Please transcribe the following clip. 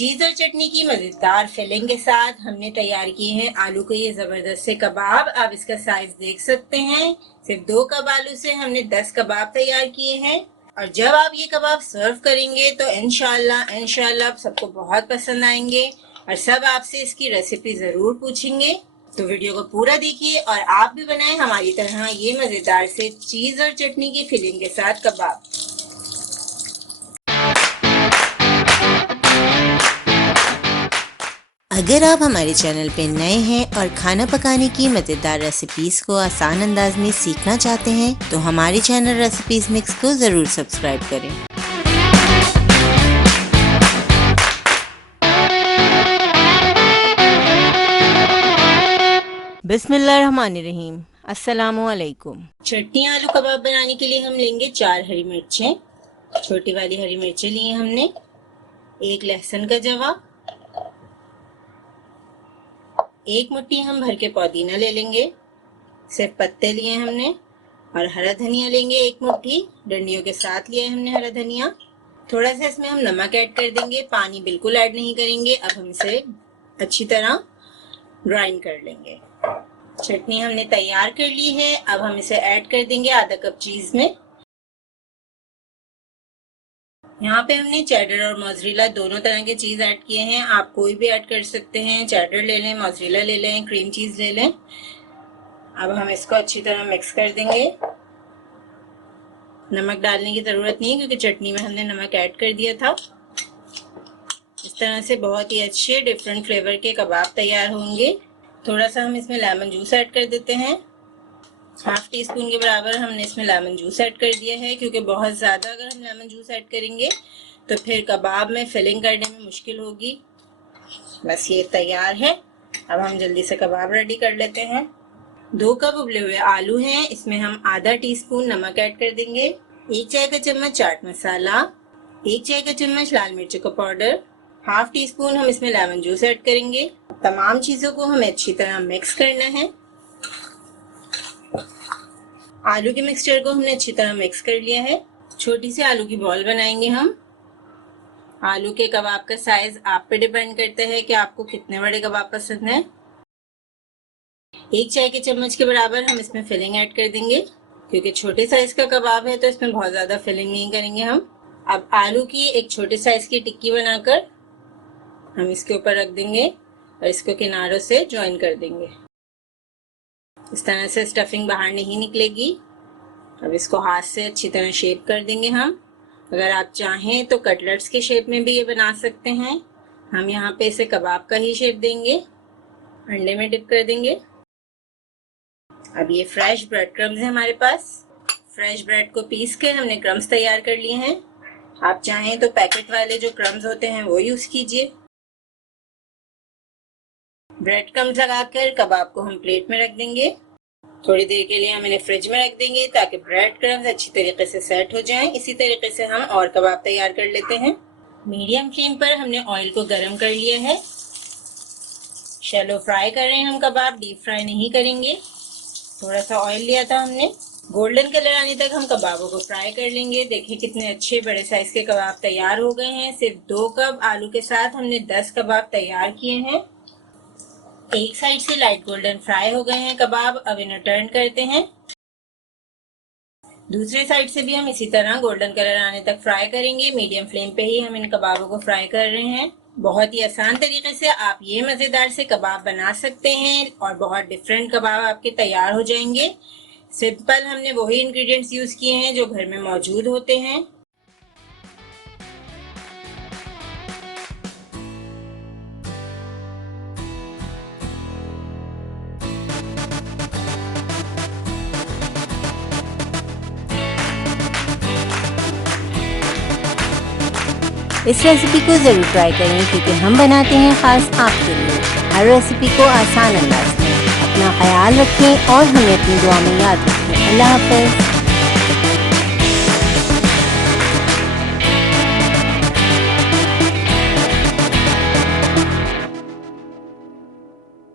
चीज और चटनी की मजेदार फिलिंग के साथ हमने तैयार किए हैं आलू के ये जबरदस्त से कबाब। आप इसका साइज देख सकते हैं। सिर्फ 2 कप आलू से हमने 10 कबाब तैयार किए हैं। और जब आप ये कबाब सर्व करेंगे तो इंशाल्लाह सबको बहुत पसंद आएंगे और सब आपसे इसकी रेसिपी जरूर पूछेंगे। तो वीडियो को पूरा देखिए और आप भी बनाएं हमारी तरह ये मजेदार से चीज और चटनी की फिलिंग के साथ कबाब। अगर आप हमारे चैनल पे नए हैं और खाना पकाने की मज़ेदार रेसिपीज़ को आसान अंदाज में सीखना चाहते हैं तो हमारे चैनल रेसिपीज़ मिक्स को ज़रूर सब्सक्राइब करें। बिस्मिल्लाहिर्रहमानिर्रहीम। अस्सलामुअलैकुम। चटनी आलू कबाब बनाने के लिए हम लेंगे 4 हरी मिर्चें, छोटी वाली हरी मिर्चें लिए हमने, 1 लहसुन का जवा, 1 मुट्ठी हम भर के पुदीना ले लेंगे, सिर्फ पत्ते लिए हमने, और हरा धनिया लेंगे 1 मुट्ठी, डंडियों के साथ लिया है हमने हरा धनिया। थोड़ा सा इसमें हम नमक ऐड कर देंगे, पानी बिल्कुल ऐड नहीं करेंगे। अब हम इसे अच्छी तरह ग्राइंड कर लेंगे। चटनी हमने तैयार कर ली है। अब हम इसे ऐड कर देंगे आधा कप चीज में। यहाँ पे हमने चेडर और मोज़रेला दोनों तरह के चीज ऐड किए हैं। आप कोई भी ऐड कर सकते हैं, चेडर ले लें, मोज़रेला ले लें, क्रीम चीज ले लें। अब हम इसको अच्छी तरह मिक्स कर देंगे। नमक डालने की जरूरत नहीं है क्योंकि चटनी में हमने नमक ऐड कर दिया था। इस तरह से बहुत ही अच्छे डिफरेंट फ्लेवर के कबाब तैयार होंगे। थोड़ा सा हम इसमें लेमन जूस ऐड कर देते हैं। 1/2 टीस्पून के बराबर हमने इसमें लेमन जूस ऐड कर दिया है क्योंकि बहुत ज़्यादा अगर हम लेमन जूस ऐड करेंगे तो फिर कबाब में फिलिंग करने में मुश्किल होगी। बस ये तैयार है। अब हम जल्दी से कबाब रेडी कर लेते हैं। 2 कप उबले हुए आलू हैं, इसमें हम आधा टीस्पून नमक ऐड कर देंगे, 1 चाय का चम्मच चाट मसाला, 1 चाय का चम्मच लाल मिर्च का पाउडर, 1/2 टीस्पून हम इसमें लेमन जूस ऐड करेंगे। तमाम चीज़ों को हमें अच्छी तरह मिक्स करना है। आलू के मिक्सचर को हमने अच्छी तरह मिक्स कर लिया है। छोटी सी आलू की बॉल बनाएंगे हम। आलू के कबाब का साइज आप पे डिपेंड करता है कि आपको कितने बड़े कबाब पसंद है। 1 चाय के चम्मच के बराबर हम इसमें फिलिंग ऐड कर देंगे क्योंकि छोटे साइज का कबाब है तो इसमें बहुत ज्यादा फिलिंग नहीं करेंगे हम। अब आलू की एक छोटे साइज की टिक्की बनाकर हम इसके ऊपर रख देंगे और इसको किनारों से ज्वाइन कर देंगे। इस तरह से स्टफिंग बाहर नहीं निकलेगी। अब इसको हाथ से अच्छी तरह शेप कर देंगे हम। अगर आप चाहें तो कटलेट्स के शेप में भी ये बना सकते हैं। हम यहाँ पे इसे कबाब का ही शेप देंगे, अंडे में डिप कर देंगे। अब ये फ्रेश ब्रेड क्रम्स है हमारे पास। फ्रेश ब्रेड को पीस के हमने क्रम्स तैयार कर लिए हैं। आप चाहें तो पैकेट वाले जो क्रम्स होते हैं वो यूज कीजिए। ब्रेड क्रम्स लगाकर कबाब को हम प्लेट में रख देंगे। थोड़ी देर के लिए हम इन्हें फ्रिज में रख देंगे ताकि ब्रेड क्रम्स अच्छी तरीके से सेट हो जाएं। इसी तरीके से हम और कबाब तैयार कर लेते हैं। मीडियम फ्लेम पर हमने ऑयल को गर्म कर लिया है। शैलो फ्राई कर रहे हैं हम कबाब, डीप फ्राई नहीं करेंगे। थोड़ा सा ऑयल लिया था हमने। गोल्डन कलर आने तक हम कबाबों को फ्राई कर लेंगे। देखिए कितने अच्छे बड़े साइज के कबाब तैयार हो गए हैं। सिर्फ 2 कप आलू के साथ हमने 10 कबाब तैयार किए हैं। एक साइड से लाइट गोल्डन फ्राई हो गए हैं कबाब। अब इन्हें टर्न करते हैं। दूसरे साइड से भी हम इसी तरह गोल्डन कलर आने तक फ्राई करेंगे। मीडियम फ्लेम पे ही हम इन कबाबों को फ्राई कर रहे हैं। बहुत ही आसान तरीके से आप ये मजेदार से कबाब बना सकते हैं और बहुत डिफरेंट कबाब आपके तैयार हो जाएंगे। सिंपल हमने वही इंग्रेडिएंट्स यूज किए हैं जो घर में मौजूद होते हैं। इस रेसिपी को ज़रूर ट्राई करें क्योंकि हम बनाते हैं ख़ास आपके लिए हर रेसिपी को आसान अंदाज में। अपना ख्याल रखें और हमें अपनी दुआ में याद रखें। अल्लाह हाफ़िज़।